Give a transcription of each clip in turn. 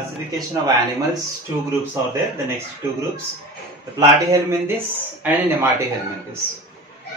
classification of animals. Two groups are there. The next two groups, the Platyhelminthes and Nematohelminthes.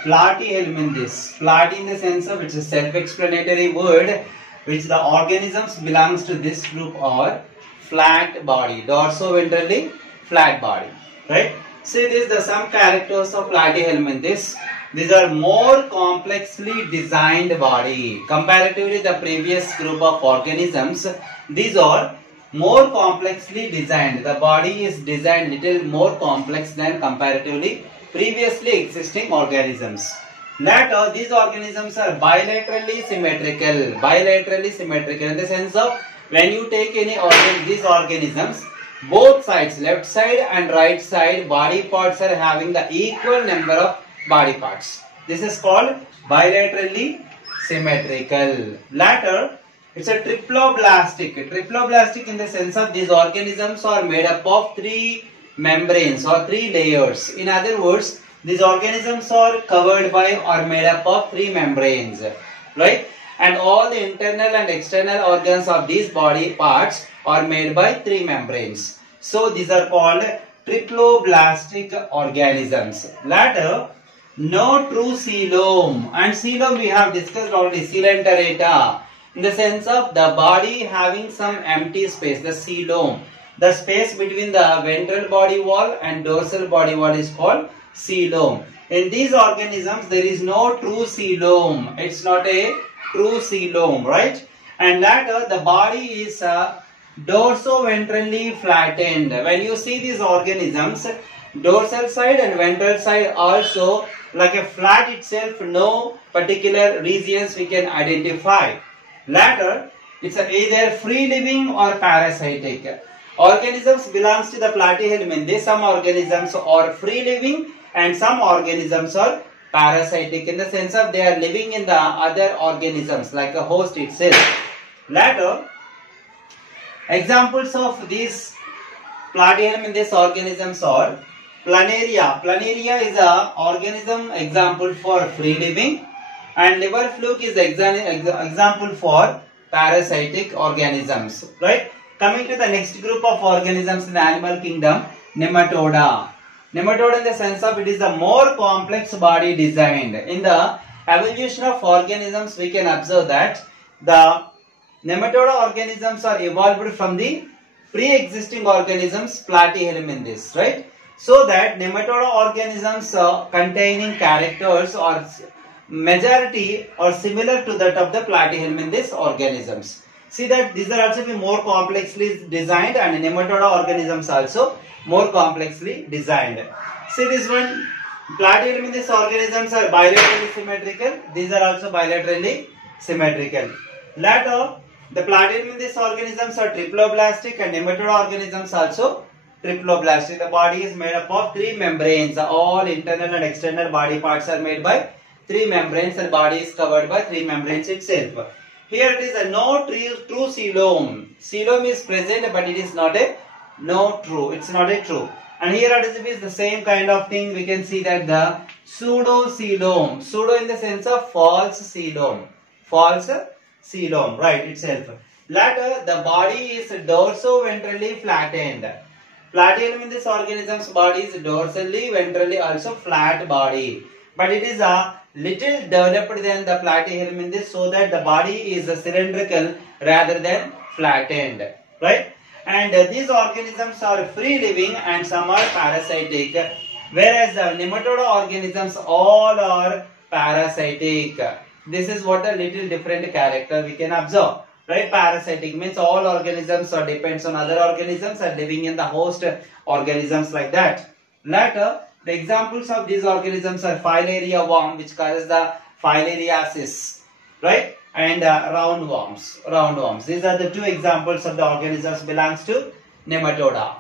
Platyhelminthes. Platy in the sense of it's a self-explanatory word, which the organisms belongs to this group are flat body, dorso-ventrally flat body, right? See these are some characters of Platyhelminthes. These are more complexly designed body. Comparatively the previous group of organisms, these are more complexly designed. The body is designed little more complex than comparatively previously existing organisms. Later, these organisms are bilaterally symmetrical. Bilaterally symmetrical in the sense of when you take any these organisms, both sides, left side and right side body parts are having the equal number of body parts. This is called bilaterally symmetrical. Later, it's a triploblastic. Triploblastic in the sense of these organisms are made up of three membranes or three layers. In other words, these organisms are covered by or made up of three membranes, right? And all the internal and external organs of these body parts are made by three membranes. So these are called triploblastic organisms. Later, no true coelom, and coelom we have discussed already, coelenterata, in the sense of the body having some empty space, the coelom. The space between the ventral body wall and dorsal body wall is called coelom. In these organisms there is no true coelom. It's not a true coelom, right? And later the body is dorso-ventrally flattened. When you see these organisms, dorsal side and ventral side also like a flat itself, no particular regions we can identify. Later, it's either free living or parasitic. Organisms belongs to the Platyhelminthes. Some organisms are free living and some organisms are parasitic in the sense of they are living in the other organisms like a host itself. Later, examples of these Platyhelminthes organisms are Planaria. Planaria is a organism example for free living, and liver fluke is example for parasitic organisms, right? Coming to the next group of organisms in the animal kingdom, Nematoda. Nematode in the sense of it is the more complex body designed. In the evolution of organisms, we can observe that the Nematoda organisms are evolved from the pre-existing organisms, Platyhelminthes, right? So that Nematoda organisms containing characters or majority are similar to that of the Platyhelminthes organisms. See that these are also be more complexly designed, and Nematoda organisms also more complexly designed. See this one, Platyhelminthes organisms are bilaterally symmetrical. These are also bilaterally symmetrical. Later, the Platyhelminthes organisms are triploblastic and Nematoda organisms also triploblastic. The body is made up of three membranes. All internal and external body parts are made by three membranes, and body is covered by three membranes itself. Here it is a no true coelom. Coelom is present, but it is not a no true. It's not a true. And here it is the same kind of thing. We can see that the pseudo coelom. Pseudo in the sense of false coelom. False coelom, right, itself. Later, the body is dorso-ventrally flattened. Platyhelminthes organisms body is dorsally, ventrally also flat body. But it is a little developed than the Platyhelminthes, so that the body is cylindrical rather than flattened, right? And these organisms are free living and some are parasitic, whereas the Nematoda organisms all are parasitic. This is what a little different character we can observe, right? Parasitic means all organisms or depends on other organisms and living in the host organisms like that. Later, the examples of these organisms are filaria worm, which causes the filariasis, right? And round worms. These are the two examples of the organisms belongs to Nematoda.